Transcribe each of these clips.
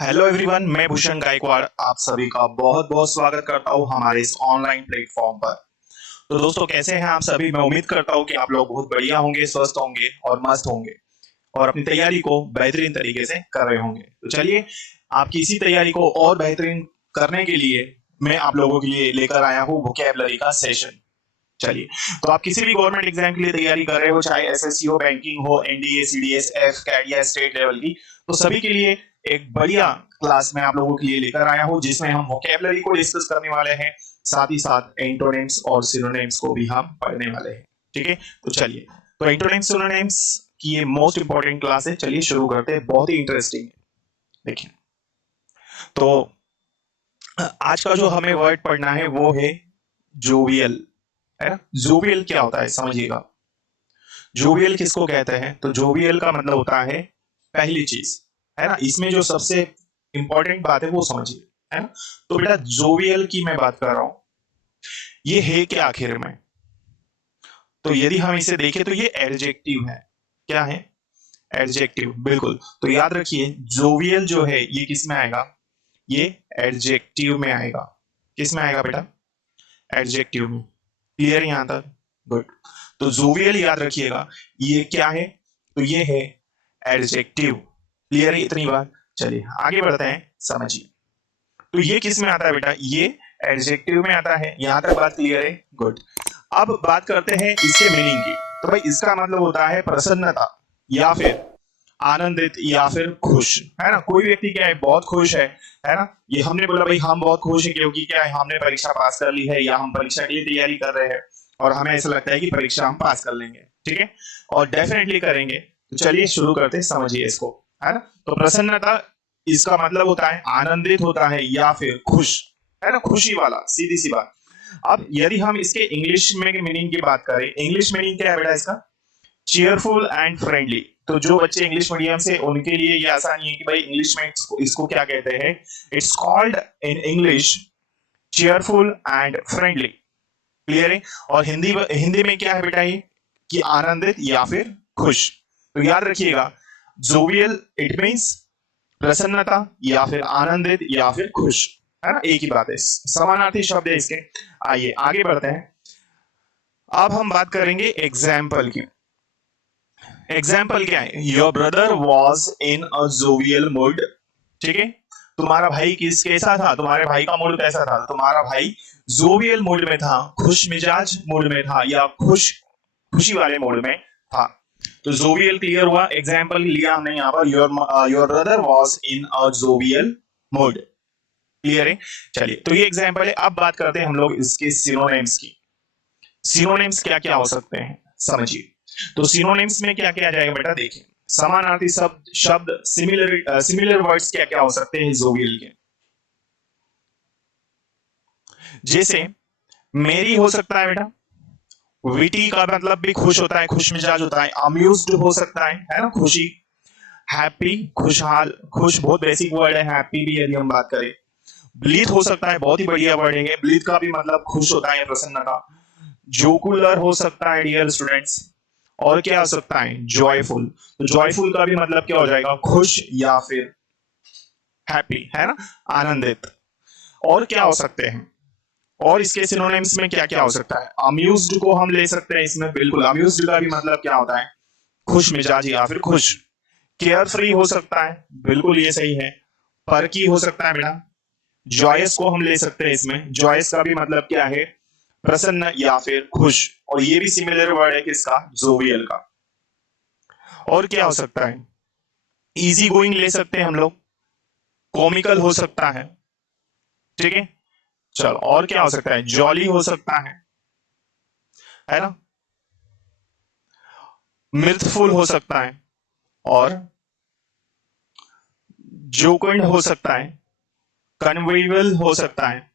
Hello everyone, मैं भूषण गायकवाड़ आप सभी का बहुत बहुत स्वागत करता हूं हमारे इस ऑनलाइन प्लेटफॉर्म पर। तो दोस्तों, कैसे हैं आप सभी? मैं उम्मीद करता हूं कि आप लोग बहुत बढ़िया होंगे, स्वस्थ होंगे और मस्त होंगे और अपनी तैयारी को बेहतरीन तरीके से कर रहे होंगे। तो चलिए, आपकी इसी तैयारी को और बेहतरीन करने के लिए मैं आप लोगों के लिए लेकर आया हूँ वोकैबुलरी का सेशन। चलिए, तो आप किसी भी गवर्नमेंट एग्जाम के लिए तैयारी कर रहे हो, चाहे एसएससी हो, बैंकिंग हो, एनडीए, सीडीएस, एफ, कैट या स्टेट लेवल की, तो सभी के लिए एक बढ़िया क्लास में आप लोगों के लिए लेकर आया हूं, जिसमें हम वोकैबुलरी को डिस्कस करने वाले हैं, साथ ही साथ एंटोनिम्स और सिनोनिम्स को भी हम पढ़ने वाले हैं। ठीक है, तो चलिए, तो एंटोनिम्स सिनोनिम्स की ये मोस्ट इंपॉर्टेंट क्लास है। चलिए शुरू करते हैं, बहुत ही इंटरेस्टिंग है। देखिए, तो आज का जो हमें वर्ड पढ़ना है वो है जोवियल, है ना। जोवियल क्या होता है समझिएगा। जोवियल किसको कहते हैं? तो जोवियल का मतलब होता है पहली चीज, है ना। इसमें जो सबसे इंपॉर्टेंट बात है वो समझिए, है ना। तो बेटा, जोवियल की मैं बात कर रहा हूं, ये है क्या आखिर में? तो यदि हम इसे देखें तो ये एडजेक्टिव है। क्या है? एडजेक्टिव, बिल्कुल। तो याद रखिए, जोवियल जो है ये किस में आएगा? ये एडजेक्टिव में आएगा। किस में आएगा बेटा? एडजेक्टिव में। क्लियर यहां तक? गुड। तो जोवियल याद रखिएगा, ये क्या है? तो ये है एडजेक्टिव। क्लियर है इतनी बात? चलिए आगे बढ़ते हैं, समझिए। तो ये किस में आता है बेटा? ये एडजेक्टिव में आता है। यहां तक बात क्लियर है? गुड। अब बात करते हैं इसके मीनिंग की। तो भाई, इसका मतलब होता है प्रसन्नता या फिर आनंदित या फिर खुश, है ना। कोई व्यक्ति क्या है, बहुत खुश है ना। ये हमने बोला भाई हम बहुत खुश हैं क्योंकि क्या है, हमने परीक्षा पास कर ली है या हम परीक्षा के लिए तैयारी कर रहे हैं और हमें ऐसा लगता है कि परीक्षा हम पास कर लेंगे। ठीक है, और डेफिनेटली करेंगे। तो चलिए शुरू करते हैं, समझिए इसको, है ना। तो प्रसन्नता, इसका मतलब होता है आनंदित होता है या फिर खुश, है ना, खुशी वाला, सीधी सी बात। अब यदि हम इसके इंग्लिश में मीनिंग की बात करें, इंग्लिश मीनिंग क्या है बेटा इसका? Cheerful and friendly. तो जो बच्चे इंग्लिश मीडियम से, उनके लिए ये आसानी है कि भाई इंग्लिश में इसको क्या कहते हैं। It's called in English cheerful and friendly. Clear है? और हिंदी में क्या है बेटा ये? कि आनंदित या फिर खुश। तो याद रखिएगा, जोवियल इट मींस प्रसन्नता या फिर आनंदित या फिर खुश, है ना। एक ही बात है, समानार्थी शब्द है इसके। आइए आगे बढ़ते हैं। अब हम बात करेंगे एग्जाम्पल की। एग्जाम्पल क्या है? Your brother was in a jovial mood. ठीक है, तुम्हारा भाई कैसा था? तुम्हारे भाई का मूड कैसा था? तुम्हारा भाई जोवियल मूड में था, खुश मिजाज मूड में था या खुशी वाले मूड में था। तो जोवियल क्लियर हुआ। एग्जाम्पल लिया हमने यहाँ पर, your brother was in a jovial mood. Clear है? चलिए, तो ये एग्जाम्पल है। अब बात करते हैं हम लोग इसके सिनोनिम्स की। सिनोनिम्स क्या क्या हो सकते हैं समझिए। तो सिनोनिम्स में क्या क्या आ जाएगा बेटा? देखिए, समानार्थी शब्द सिमिलर वर्ड्स क्या क्या हो सकते हैं जोवियल के। जैसे मेरी हो सकता है बेटा, विटी का मतलब भी खुश होता है, खुश मिजाज होता है। अम्यूज्ड हो सकता है ना, खुशी। हैप्पी, खुशहाल, खुश बहुत बेसिक वर्ड है हैप्पी भी, यदि हम बात करें। ब्लीथ हो सकता है, बहुत ही बढ़िया वर्ड है। ब्लीथ का भी मतलब खुश होता है, प्रसन्नता। जोकुलर हो सकता है डियर स्टूडेंट्स। और क्या हो सकता है? जॉयफुल। तो जॉयफुल का भी मतलब क्या हो जाएगा? खुश या फिर हैप्पी, है ना, आनंदित। और क्या हो सकते हैं? और इसके सिनोनिम्स में क्या क्या हो सकता है? अम्यूज्ड को हम ले सकते हैं इसमें, बिल्कुल। अम्यूज्ड का भी मतलब क्या होता है? खुश मिजाज या फिर खुश। केयर फ्री हो सकता है, बिल्कुल ये सही है। पर्की हो सकता है बेटा। जॉयस को हम ले सकते हैं इसमें। जॉयस का भी मतलब क्या है? प्रसन्न या फिर खुश। और ये भी सिमिलर वर्ड है किसका? जोवियल का। और क्या हो सकता है? इजी गोइंग ले सकते हैं हम लोग। कॉमिकल हो सकता है। ठीक है, चलो और क्या हो सकता है? जॉली हो सकता है ना। मिर्थफुल हो सकता है और जोकोइंड हो सकता है। कन्वेबल हो सकता है।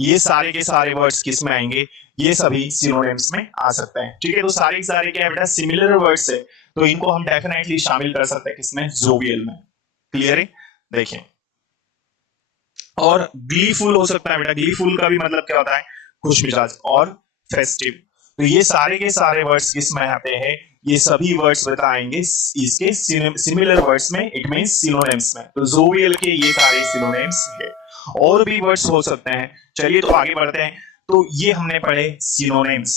ये सारे के सारे वर्ड्स किस में आएंगे? ये सभी सिनोनिम्स में आ सकते हैं। ठीक है, तो सारे के सारे क्या है बेटा? सिमिलर वर्ड्स है, तो इनको हम डेफिनेटली शामिल कर सकते हैं किसमें? जोवियल में। क्लियर है? देखें, और ग्लीफुल हो सकता है बेटा। ग्लीफुल का भी मतलब क्या होता है? खुश मिजाज और फेस्टिव। तो ये सारे के सारे वर्ड्स किस में आते हैं? ये सभी वर्ड्स बताएंगे इसके सिमिलर वर्ड्स में, इट मींस सिनोनिम्स में। तो जोवियल के ये सारे सिनोनिम्स है। और भी वर्ड्स हो सकते हैं। चलिए तो आगे बढ़ते हैं। तो ये हमने पढ़े सिनोनिम्स,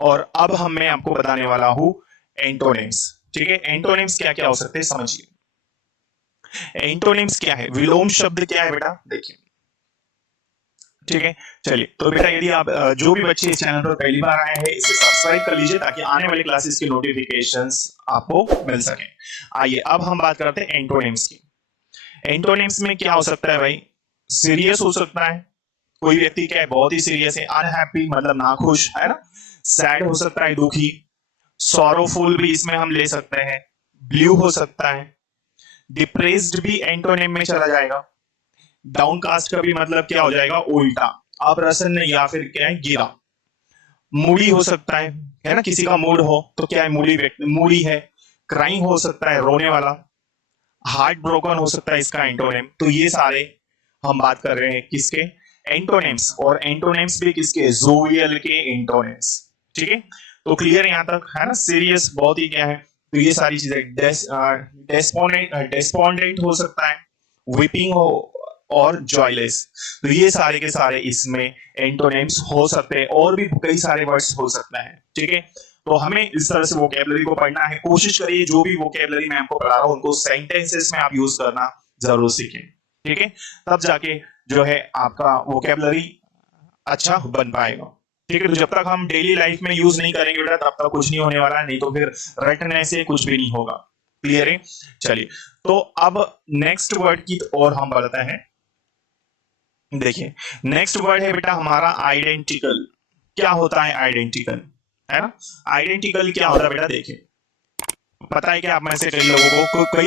और अब मैं आपको बताने वाला हूं एंटोनिम्स। ठीक है, एंटोनिम्स क्या क्या हो सकते हैं समझिए। एंटोनिम्स क्या है, विलोम शब्द क्या है बेटा, देखिए। ठीक है, चलिए तो बेटा यदि आप जो भी बच्चे इस चैनल पर पहली बार आए हैं इसे सब्सक्राइब कर लीजिए ताकि आने वाली क्लासेस की नोटिफिकेशंस आपको मिल सके। आइए अब हम बात करते हैं एंटोनिम्स की। एंटोनिम्स में क्या हो सकता है भाई, सीरियस हो सकता है, कोई व्यक्ति क्या है बहुत ही सीरियस है, अनहैप्पी मतलब नाखुश है ना, सैड हो सकता है, दुखी, सॉरोफुल भी इसमें हम ले सकते हैं, ब्लू हो सकता है, डिप्रेस्ड भी एंटोनिम में चला जाएगा, डाउनकास्ट का भी मतलब क्या हो जाएगा, उल्टा, अप्रसन्न या फिर क्या है, गिरा, मूडी हो सकता है ना, किसी का मूड हो तो क्या है, मूडी व्यक्ति मूडी है, क्राइंग हो सकता है, रोने वाला, हार्ट ब्रोकन हो सकता है इसका एंटोनिम। तो ये सारे हम बात कर रहे हैं किसके, एंटोनिम्स, और एंटोनिम्स भी किसके, जोवियल के एंटोनिम्स। ठीक है, तो क्लियर यहां तक है ना, सीरियस बहुत ही क्या है, तो ये सारी चीजें, डेस्पोंडेंट हो सकता है, वीपिंग हो, और जॉयलेस, तो ये सारे के सारे इसमें एंटोनिम्स हो सकते हैं, और भी कई सारे वर्ड्स हो सकते हैं। ठीक है, तो हमें इस तरह से वोकैबुलरी को पढ़ना है, कोशिश करिए जो भी वोकैबुलरी मैं आपको पढ़ा रहा हूं उनको सेंटेंसेस में आप यूज करना जरूर सीखें। ठीक है, तब जाके जो है आपका वोकैबुलरी अच्छा बन पाएगा। ठीक है, तो जब तक हम डेली लाइफ में यूज नहीं करेंगे बेटा तब तक कुछ नहीं होने वाला, नहीं तो फिर रटने से कुछ भी नहीं होगा। क्लियर है, चलिए तो अब नेक्स्ट वर्ड की ओर हम बढ़ते हैं। देखिए नेक्स्ट वर्ड है बेटा हमारा आइडेंटिकल। क्या होता है आइडेंटिकल, है ना, आइडेंटिकल क्या होता है बेटा, देखिए पता है कि आप में से कई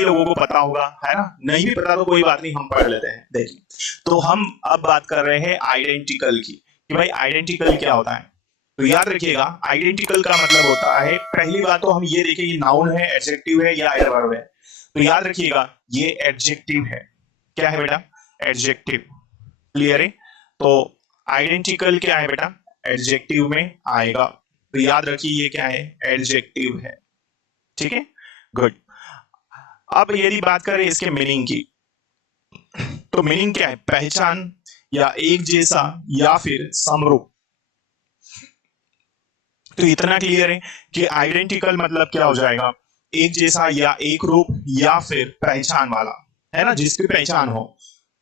लोगों को पता होगा, है ना, नहीं भी पता तो कोई बात नहीं, हम पढ़ लेते हैं। देखिए तो हम अब बात कर रहे हैं आइडेंटिकल की, कि भाई आइडेंटिकल क्या होता है। तो याद रखिएगा आइडेंटिकल का मतलब होता है, पहली बात तो हम ये देखें कि नाउन है, एडजेक्टिव है या एडवर्ब है। तो याद रखिएगा ये एडजेक्टिव है। क्या है बेटा, एडजेक्टिव। क्लियर है, तो आइडेंटिकल क्या है बेटा, एडजेक्टिव में आएगा। तो याद रखिए ये क्या है, एडजेक्टिव है। ठीक है, गुड। अब यदि बात करें इसके मीनिंग की, तो मीनिंग क्या है, पहचान या एक जैसा या फिर समरूप। तो इतना क्लियर है कि आइडेंटिकल मतलब क्या हो जाएगा, एक जैसा या एक रूप या फिर पहचान वाला, है ना, जिसकी पहचान हो।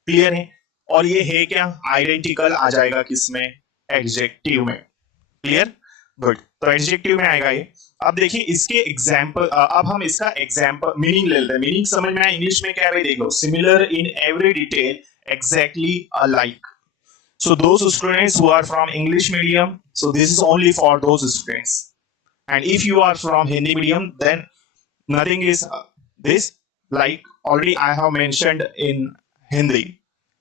क्लियर है, और ये है क्या, आइडेंटिकल आ जाएगा किसमें, एडजेक्टिव में। क्लियर, गुड, तो एडजेक्टिव में आएगा ये। अब देखिए इसके एग्जांपल, अब हम इसका एग्जांपल मीनिंग ले लेते हैं। मीनिंग समझ में आया, इंग्लिश में क्या है देख लो, similar in every detail, exactly alike. So those students who are from English medium, so this is only for those students. And if you are from Hindi medium, then nothing is this. Like already I have mentioned in Hindi.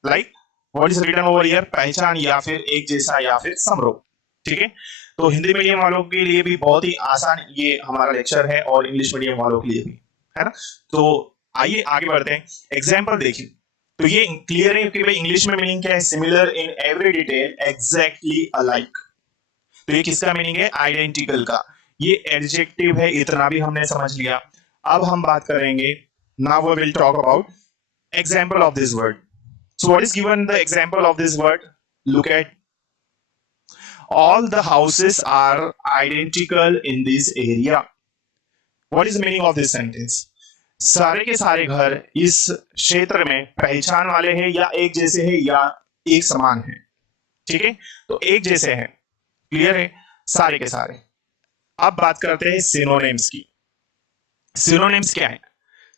Like what is written over here? पहचान या फिर एक जैसा या फिर समरूप। ठीक है, तो हिंदी मीडियम वालों के लिए भी बहुत ही आसान ये हमारा लेक्चर है, और इंग्लिश मीडियम वालों के लिए भी, है ना। तो आइए आगे बढ़ते हैं, एग्जाम्पल देखिए। तो ये क्लियर है कि भाई इंग्लिश में मीनिंग क्या है, similar in every detail, exactly alike. तो ये किसका मीनिंग है, आइडेंटिकल का। ये एडजेक्टिव है, इतना भी हमने समझ लिया। अब हम बात करेंगे, now we will talk about example of this word. So what is given the example of this word, look at, all the houses are identical in this area. What is the meaning of this sentence? सारे के सारे घर इस क्षेत्र में पहचान वाले हैं, या एक जैसे हैं, या एक समान हैं। ठीक है, तो एक जैसे हैं। क्लियर है, सारे के सारे। अब बात करते हैं सिनोनिम्स की। सिनोनिम्स क्या है,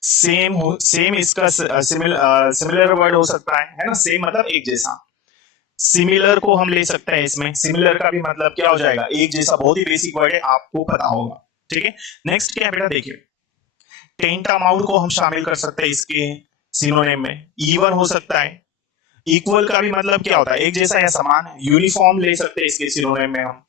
सेम इसका सिमिलर वर्ड हो सकता है ना, सेम मतलब एक जैसा। सिमिलर को हम ले सकते हैं इसमें, सिमिलर का भी मतलब क्या हो जाएगा, एक जैसा। बहुत ही बेसिक वर्ड है, आपको पता होगा। ठीक है, नेक्स्ट क्या है बेटा, देखिए टेंटामाउंट को हम शामिल कर सकते हैं इसके सिनोनिम में। इवन हो सकता है, इक्वल का भी मतलब क्या होता है, एक जैसा या समान। यूनिफॉर्म ले सकते हैं इसके सिनोनिम में हम।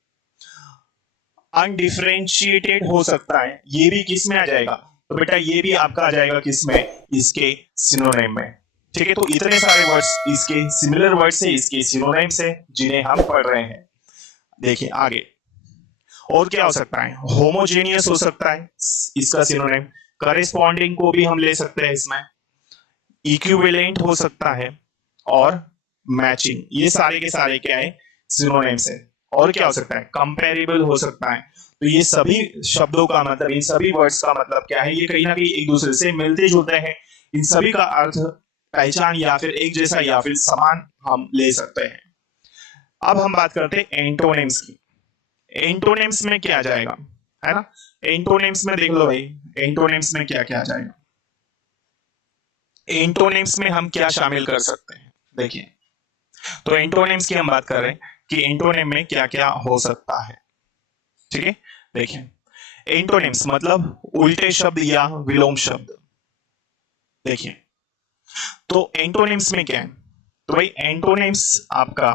अनडिफरेंशिएटेड हो सकता है, ये भी किस में आ जाएगा, तो बेटा ये भी आपका आ जाएगा किसमें, इसके सिनोनिम में। ठीक है, तो इतने सारे वर्ड्स इसके सिमिलर वर्ड्स से, इसके सिनोनिम से, जिन्हें हम पढ़ रहे हैं। देखिए आगे, और क्या हो सकता है, होमोजेनियस हो सकता है इसका सिनोनिम, करेस्पॉन्डिंग को भी हम ले सकते हैं इसमें, इक्विवेलेंट हो सकता है और मैचिंग, ये सारे के सारे क्या है, सिनोनिम्स है। और क्या हो सकता है, कंपैरेबल हो सकता है। तो ये सभी शब्दों का मतलब, इन सभी वर्ड्स का मतलब क्या है, ये कहीं ना कहीं एक दूसरे से मिलते जुलते हैं। इन सभी का अर्थ पहचान या फिर एक जैसा या फिर समान हम ले सकते हैं। अब हम बात करते हैं एंटोनिम्स की। एंटोनिम्स में क्या आ जाएगा, है ना, एंटोनिम्स में देख लो भाई, एंटोनिम्स में क्या क्या आ जाएगा। एंटोनिम्स में हम क्या शामिल कर सकते हैं, देखिए, तो एंटोनिम्स की हम बात कर रहे हैं कि एंटोनिम में क्या क्या हो सकता है। ठीक है, देखिए, एंटोनिम्स मतलब उल्टे शब्द या विलोम शब्द। देखिए, तो एंटोनिम्स में क्या है, तो भाई एंटोनिम्स आपका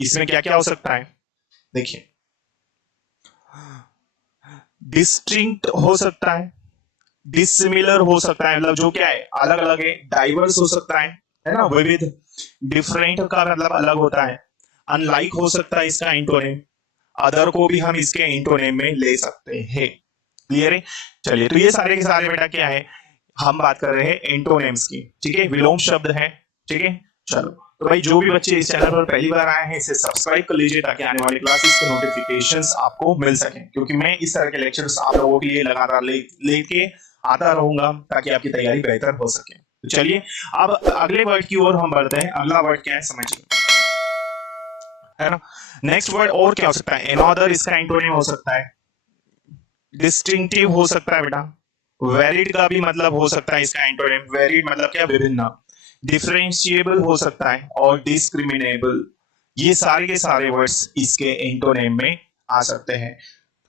इसमें क्या क्या हो सकता है, देखिए, डिस्टिंक्ट हो सकता है, डिसिमिलर हो सकता है, मतलब जो क्या है, अलग अलग है, डाइवर्स हो सकता है ना, विविध, डिफरेंट का मतलब अलग होता है, अनलाइक हो सकता है इसका एंटोनिम, अदर को भी हम इसके एंटोनिम में ले सकते हैं। क्लियर है, चलिए, तो ये सारे के सारे बेटा क्या है, हम बात कर रहे हैं एंटोनिम्स की। ठीक है, विलोम शब्द है। ठीक है, चलो, तो भाई जो भी बच्चे इस चैनल पर पहली बार आए हैं इसे सब्सक्राइब कर लीजिए ताकि आने वाली क्लासेस के नोटिफिकेशंस आपको मिल सके, क्योंकि मैं इस तरह के लेक्चर्स आप लोगों के लिए लगातार लेके आता रहूंगा ताकि आपकी तैयारी बेहतर हो सके। तो चलिए, अब अगले वर्ड की ओर हम बढ़ते हैं। अगला वर्ड क्या है समझिए, है ना। नेक्स्ट वर्ड और क्या हो सकता है, एनोदर इसका एंटोनिम हो सकता है, डिस्टिंक्टिव हो सकता है बेटा, वेरिड का भी मतलब हो सकता है इसका एंटोनिम, वेरिड मतलब क्या, विभिन्न, डिफरेंशिएबल हो सकता है और डिस्क्रिमिनेबल, ये सारे के सारे वर्ड्स इसके एंटोनिम में आ सकते हैं।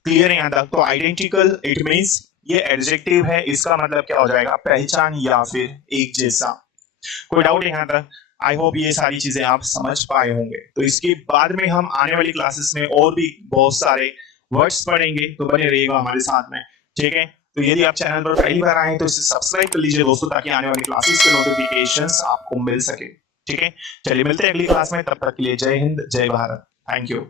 क्लियर है यहाँ तक। तो आइडेंटिकल इट मींस ये एडजेक्टिव है, इसका मतलब क्या हो जाएगा, पहचान या फिर एक जैसा। कोई डाउट है यहाँ तक? आई होप ये सारी चीजें आप समझ पाए होंगे। तो इसके बाद में हम आने वाली क्लासेस में और भी बहुत सारे वर्ड्स पढ़ेंगे, तो बने रहिएगा हमारे साथ में। ठीक है, तो यदि आप चैनल पर पहली बार आए तो इसे सब्सक्राइब कर लीजिए दोस्तों, ताकि आने वाली क्लासेस के नोटिफिकेशंस आपको मिल सके। ठीक है, चलिए मिलते हैं अगली क्लास में, तब तक के लिए जय हिंद, जय भारत, थैंक यू।